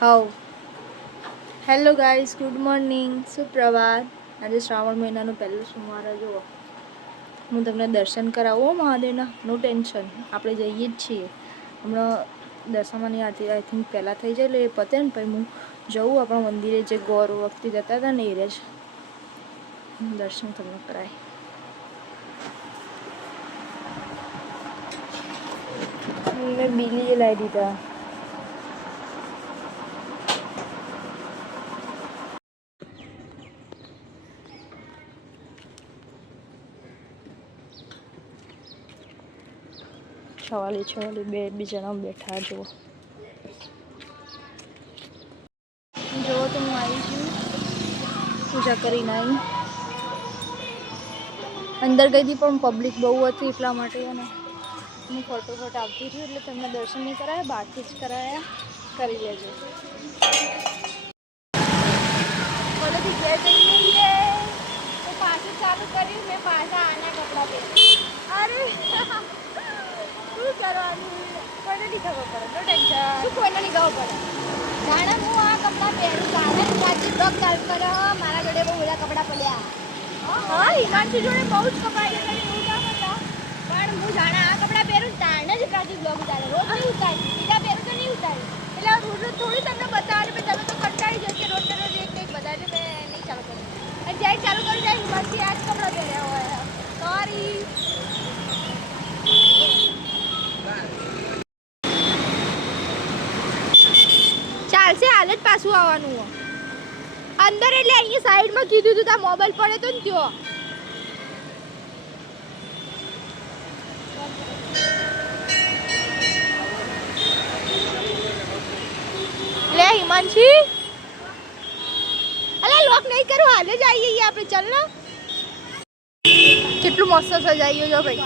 How hello guys, good morning, સુપ્રભાત. આજે શ્રાવણ મહિનાનો પહેલો સોમવાર. જુઓ, હું તમને દર્શન કરાવું મહાદેવના. નો ટેન્શન, આપણે જઈએ જ છીએ. હમણાં દશામાની આરતી આઈ થિંક પહેલાં થઈ જાય એટલે એ પતે ને પછી હું જઉં આપણા મંદિરે, જે ગોર વખતે જતા હતા ને એ જ દર્શન તમને કરાય. મેં બીલી લાવી દીધા. છવાલી બે જણા બેઠા. જુઓ તો હું આવી છું, પૂજા કરીને આવી. અંદર ગઈ હતી પણ પબ્લિક બહુ હતી એટલા માટે ને હું ફટોફટ આવતી હતી એટલે તમને દર્શન નહીં કરાયા, બહારથી જ કરાયા. કરી લેજો. બોલેથી ઘેર જઈએ તો પાછું ચાલુ કર્યું. મેં પાછા આના કપડાં પહેર્યા. અરે શું કરવાનું, કોઈને નહીં ખબર પડે. નો ટેન્શન, શું કોઈને નહીં ખબર પડે. જાણે હું આ કપડાં પહેરું, જાણે ત્યાંથી બ્લોગ ચાલુ કરો. મારા જોડે બહુ બધા કપડાં પડ્યા. હા, હિમાંશી જોડે બહુ જ કપડાં છે, એવું ના કરતા. પણ હું જાણે આ કપડાં પહેરું તાણે જ ત્યાંથી બ્લોગ ચાલે. રોજ નહીં ઉતારી, બીજા પહેરું તો નહીં ઉતારી. એટલે રોજ થોડી તમને બતાવે, તમે તો કંટાળી જશે. રોજ રોજ એક બધાને મેં નહીં ચાલુ કરું. અને જ્યારે ચાલુ કરી જાય હિમાંશી આ જ કપડાં પહેર્યા હોય. સોરી. ચાલશે, હાલ જ પાછું આવવાનું અંદર. એટલે અહીંયા સાઈડમાં કીધું તું, તા મોબાઈલ પડે તો ને ત્યો. લે હિમાંશી, અલા લોક નહીં કરું, હાલે જ આવીએ આપણે. ચાલ ને, કેટલું મસ્ત સજાયું જો ભાઈ.